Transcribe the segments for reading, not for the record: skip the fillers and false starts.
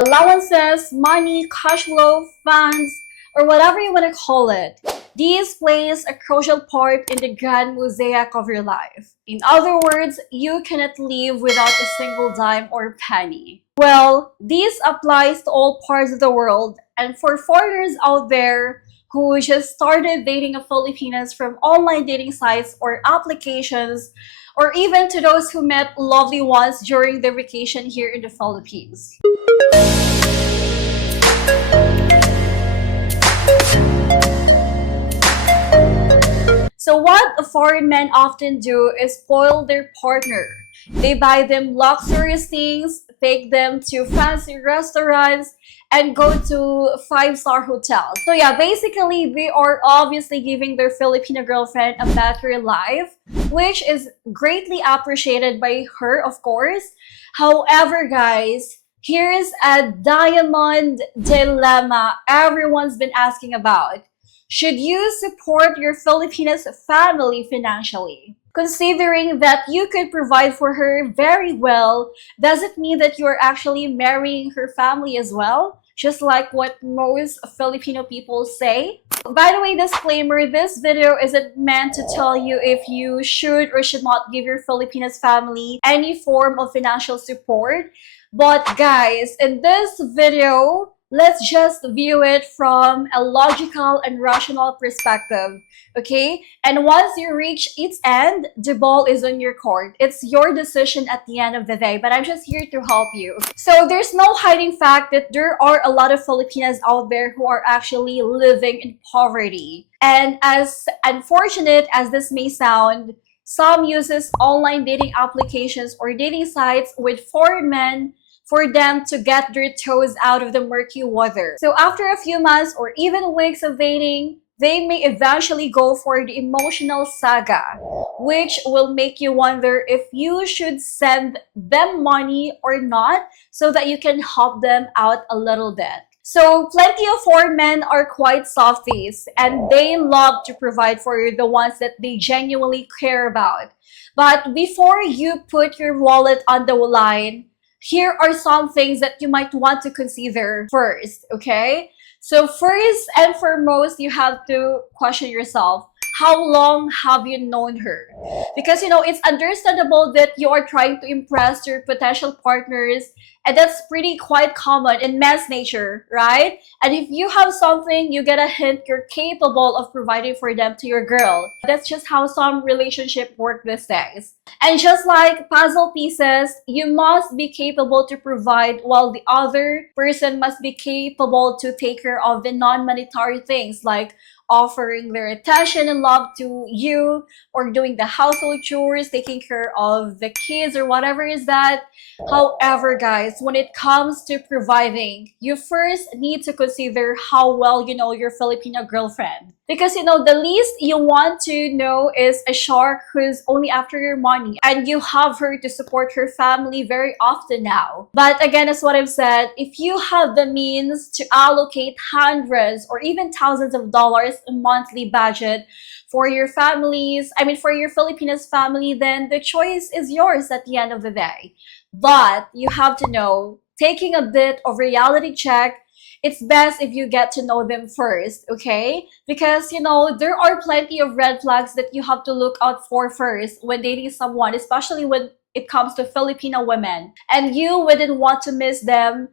allowances, money, cash flow, funds, or whatever you want to call it. These plays a crucial part in the grand mosaic of your life. In other words, you cannot live without a single dime or penny. Well, this applies to all parts of the world, and for foreigners out there who just started dating a Filipinas from online dating sites or applications, or even to those who met lovely ones during their vacation here in the Philippines. So what foreign men often do is spoil their partner. They buy them luxurious things, take them to fancy restaurants, and go to five-star hotels. So yeah, basically they are obviously giving their Filipino girlfriend a better life, which is greatly appreciated by her, of course. However, guys, here's a diamond dilemma everyone's been asking about. Should you support your Filipinas family financially? Considering that you could provide for her very well, does it mean that you're actually marrying her family as well? Just like what most Filipino people say? By the way, disclaimer, this video isn't meant to tell you if you should or should not give your Filipinas family any form of financial support. But guys, in this video, let's just view it from a logical and rational perspective, okay? And once you reach its end, the ball is on your court. It's your decision at the end of the day, but I'm just here to help you. So there's no hiding fact that there are a lot of Filipinas out there who are actually living in poverty. And as unfortunate as this may sound, some uses online dating applications or dating sites with foreign men for them to get their toes out of the murky water. So after a few months or even weeks of dating, they may eventually go for the emotional saga, which will make you wonder if you should send them money or not so that you can help them out a little bit. So plenty of foreign men are quite softies and they love to provide for the ones that they genuinely care about. But before you put your wallet on the line, here are some things that you might want to consider first, okay? So first and foremost, you have to question yourself, how long have you known her? Because, it's understandable that you are trying to impress your potential partners, and that's pretty quite common in men's nature, right? And if you have something, you get a hint you're capable of providing for them to your girl. That's just how some relationships work these days. And just like puzzle pieces, you must be capable to provide while the other person must be capable to take care of the non-monetary things like offering their attention and love to you, or doing the household chores, taking care of the kids or whatever is that. However, guys, when it comes to providing, you first need to consider how well you know your Filipino girlfriend. Because, the least you want to know is a shark who's only after your money, and you have her to support her family very often now. But again, as what I've said, if you have the means to allocate hundreds or even thousands of dollars a monthly budget for your for your Filipinas family, then the choice is yours at the end of the day. But you have to know, taking a bit of reality check, it's best if you get to know them first, okay? Because, there are plenty of red flags that you have to look out for first when dating someone, especially when it comes to Filipino women. And you wouldn't want to miss them,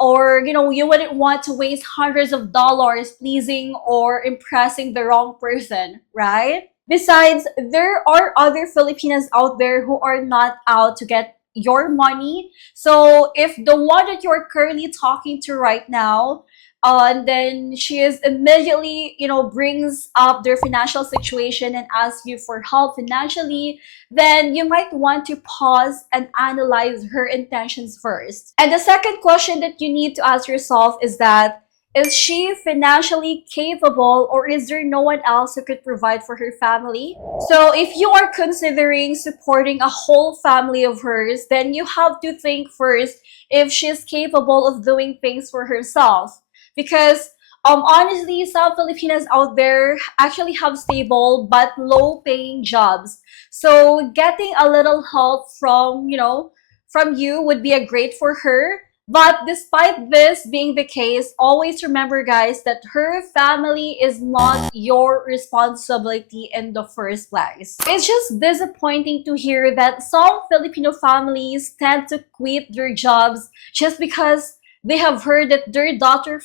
or, you wouldn't want to waste hundreds of dollars pleasing or impressing the wrong person, right? Besides, there are other Filipinas out there who are not out to get your money. So if the one that you're currently talking to right now, and then she is immediately, brings up their financial situation and asks you for help financially, then you might want to pause and analyze her intentions first. And the second question that you need to ask yourself is that, is she financially capable, or is there no one else who could provide for her family? So if you are considering supporting a whole family of hers, then you have to think first if she's capable of doing things for herself. Because honestly, some Filipinas out there actually have stable but low-paying jobs. So getting a little help from you would be a great for her. But despite this being the case, always remember, guys, that her family is not your responsibility in the first place. It's just disappointing to hear that some Filipino families tend to quit their jobs just because they have heard that their daughter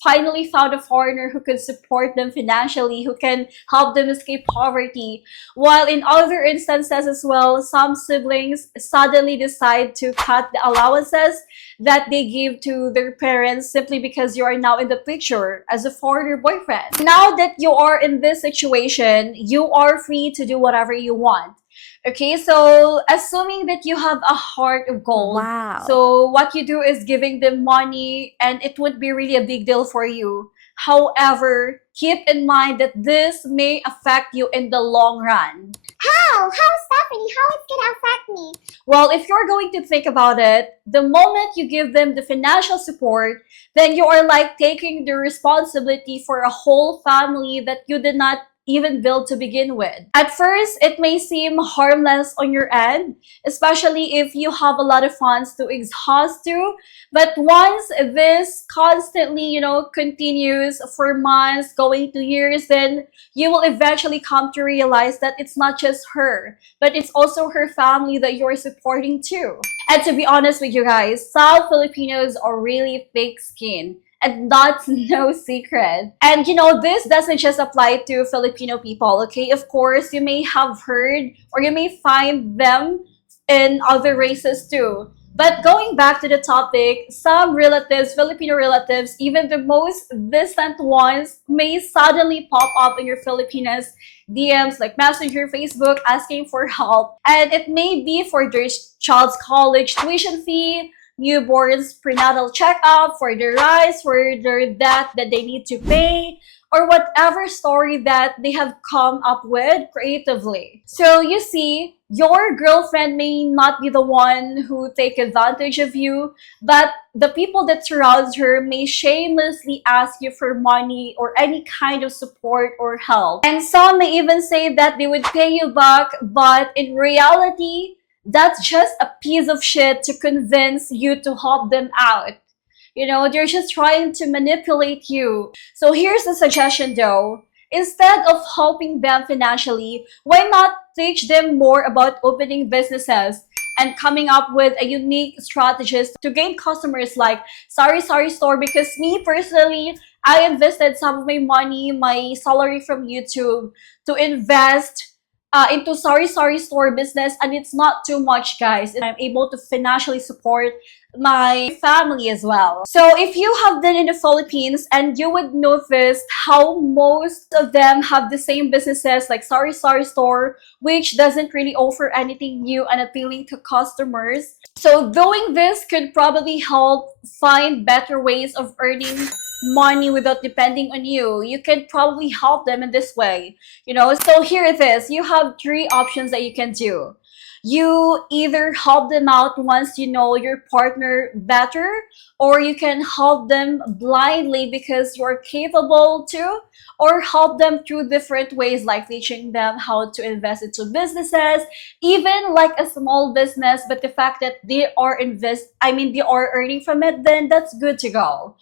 finally found a foreigner who could support them financially, who can help them escape poverty. While in other instances as well, some siblings suddenly decide to cut the allowances that they give to their parents simply because you are now in the picture as a foreigner boyfriend. Now that you are in this situation, you are free to do whatever you want. Okay, so assuming that you have a heart of gold, Wow. so what you do is giving them money and it would be really a big deal for you. However, keep in mind that this may affect you in the long run. How, Stephanie? How it's gonna affect me? Well, if you're going to think about it, the moment you give them the financial support, then you are like taking the responsibility for a whole family that you did not even build to begin with. At first, it may seem harmless on your end, especially if you have a lot of funds to exhaust to. But once this constantly, continues for months, going to years, then you will eventually come to realize that it's not just her, but it's also her family that you're supporting too. And to be honest with you guys, some Filipinos are really thick skinned. And that's no secret. And this doesn't just apply to Filipino people, okay? Of course, you may have heard or you may find them in other races too. But going back to the topic, some relatives, Filipino relatives, even the most distant ones, may suddenly pop up in your Filipinas DMs like Messenger, Facebook, asking for help. And it may be for their child's college tuition fee, newborn's prenatal checkup, for their rice, for their debt that they need to pay, or whatever story that they have come up with creatively. So you see, your girlfriend may not be the one who take advantage of you, but the people that surrounds her may shamelessly ask you for money or any kind of support or help. And some may even say that they would pay you back, but in reality, that's just a piece of shit to convince you to help them out. They're just trying to manipulate you. So here's the suggestion though. Instead of helping them financially, why not teach them more about opening businesses and coming up with a unique strategies to gain customers like Sorry Sorry Store? Because me personally, I invested some of my money, my salary from YouTube to invest into Sorry Sorry Store business, and it's not too much, guys. I'm able to financially support my family as well. So if you have been in the Philippines, and you would notice how most of them have the same businesses like Sorry Sorry Store, which doesn't really offer anything new and appealing to customers. So doing this could probably help find better ways of earning money without depending on you. You can probably help them in this way. So here it is. You have three options that you can do. You either help them out once you know your partner better, or you can help them blindly because you're capable to, or help them through different ways like teaching them how to invest into businesses, even like a small business, but the fact that they are they are earning from it, then that's good to go.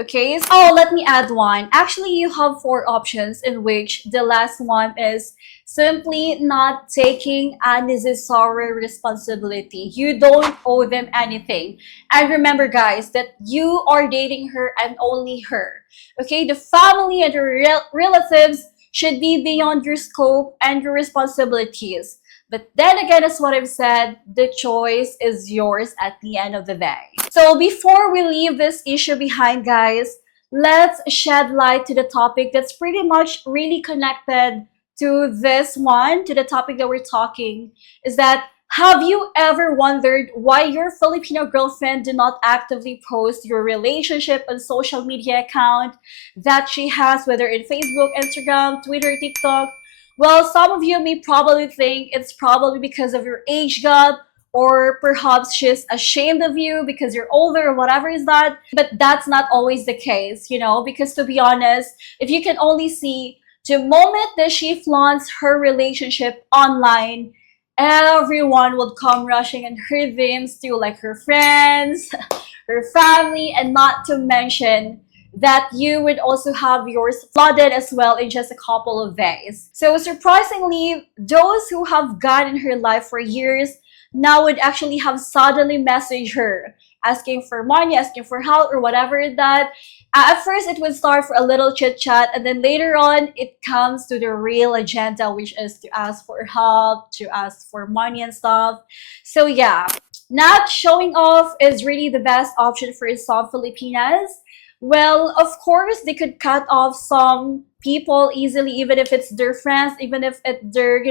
Okay, so let me add one. Actually, you have four options, in which the last one is simply not taking unnecessary responsibility. You don't owe them anything. And remember, guys, that you are dating her and only her. Okay, the family and your relatives should be beyond your scope and your responsibilities. But then again, as what I've said, the choice is yours at the end of the day. So before we leave this issue behind, guys, let's shed light to the topic that's pretty much really connected to this one, to the topic that we're talking, is that have you ever wondered why your Filipino girlfriend did not actively post your relationship on social media account that she has, whether in Facebook, Instagram, Twitter, TikTok? Well, some of you may probably think it's probably because of your age gap, or perhaps she's ashamed of you because you're older or whatever is that. But that's not always the case, because to be honest, if you can only see the moment that she flaunts her relationship online, everyone would come rushing in her dreams too, like her friends, her family, and not to mention that you would also have yours flooded as well in just a couple of days. So surprisingly, those who have God in her life for years now would actually have suddenly messaged her asking for money, asking for help, or whatever that. At first, it would start for a little chit chat, and then later on, it comes to the real agenda, which is to ask for help, to ask for money and stuff. So, yeah, not showing off is really the best option for some Filipinas. Well, of course, they could cut off some people easily, even if it's their friends, even if it's their,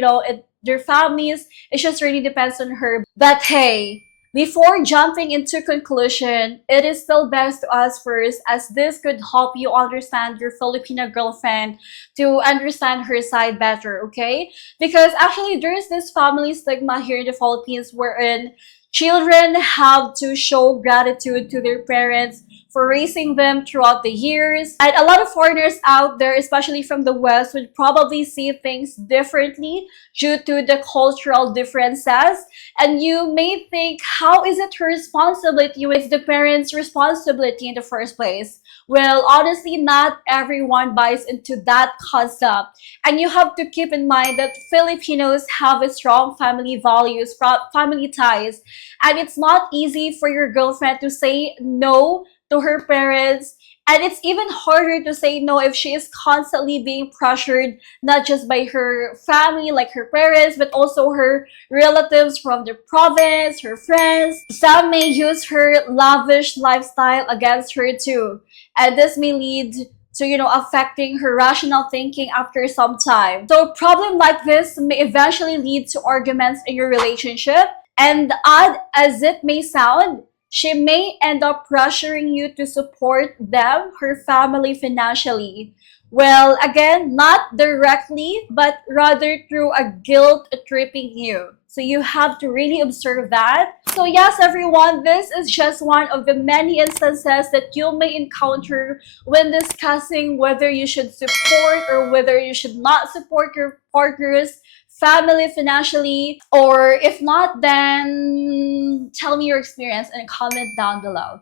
their families. It just really depends on her. But hey, before jumping into conclusion, it is still best to ask first, as this could help you understand your Filipina girlfriend, to understand her side better, okay? Because actually, there's this family stigma here in the Philippines wherein children have to show gratitude to their parents for raising them throughout the years. And a lot of foreigners out there, especially from the West, would probably see things differently due to the cultural differences. And you may think, how is it her responsibility when it's the parents' responsibility in the first place? Well, honestly, not everyone buys into that concept. And you have to keep in mind that Filipinos have a strong family values, family ties. And it's not easy for your girlfriend to say no to her parents. And it's even harder to say no if she is constantly being pressured, not just by her family, like her parents, but also her relatives from the province, her friends. Some may use her lavish lifestyle against her too. And this may lead to, affecting her rational thinking after some time. So a problem like this may eventually lead to arguments in your relationship. And odd as it may sound, she may end up pressuring you to support them, her family, financially. Well, again, not directly, but rather through a guilt tripping you. So you have to really observe that. So yes, everyone, this is just one of the many instances that you may encounter when discussing whether you should support or whether you should not support your partner's family financially, or if not, then tell me your experience and comment down below.